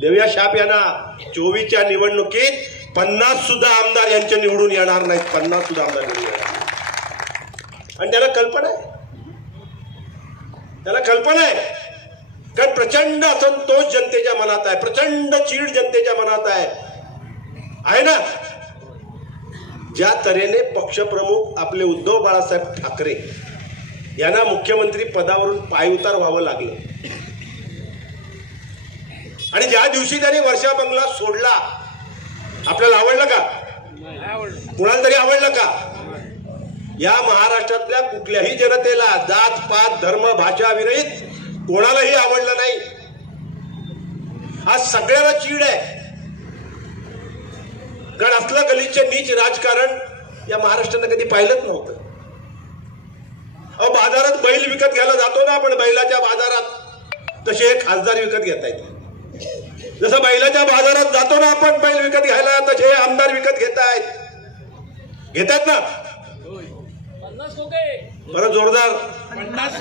देऊया शाप यांना 24च्या निवडणुकीत 50 सुद्धा आमदार यांचे निवडून येणार नाहीत, 50 सुद्धा आमदार निवडून येणार. आणि त्याला कल्पना आहे, त्याला कल्पना आहे, कारण प्रचंड असंतोष जनतेच्या मनात आहे, प्रचंड चीड जनतेच्या मनात आहे ना. ज्या तऱ्हेने पक्षप्रमुख आपले उद्धव बाळासाहेब ठाकरे यांना मुख्यमंत्री पदावरून पायउतार व्हावं लागलं आणि ज्या दिवशी त्यांनी वर्षा बंगला सोडला, आपल्याला आवडलं का? कुणाला तरी आवडलं का? या महाराष्ट्रातल्या कुठल्याही जनतेला जात पात धर्म भाषा विरहित कोणालाही आवडलं नाही. आज सगळ्याला चीड आहे, कारण असलं गलिच्छ नीच राजकारण या महाराष्ट्रानं कधी पाहिलंच नव्हतं. बाजारात बैल विकत घ्यायला जातो ना आपण, बैलाच्या बाजारात, तसे हे खासदार विकत घेता येतात. जसं बैलाच्या बाजारात जातो ना आपण बैल विकत घ्यायला, तसे आमदार विकत घेतात ना. बरं जोरदार 50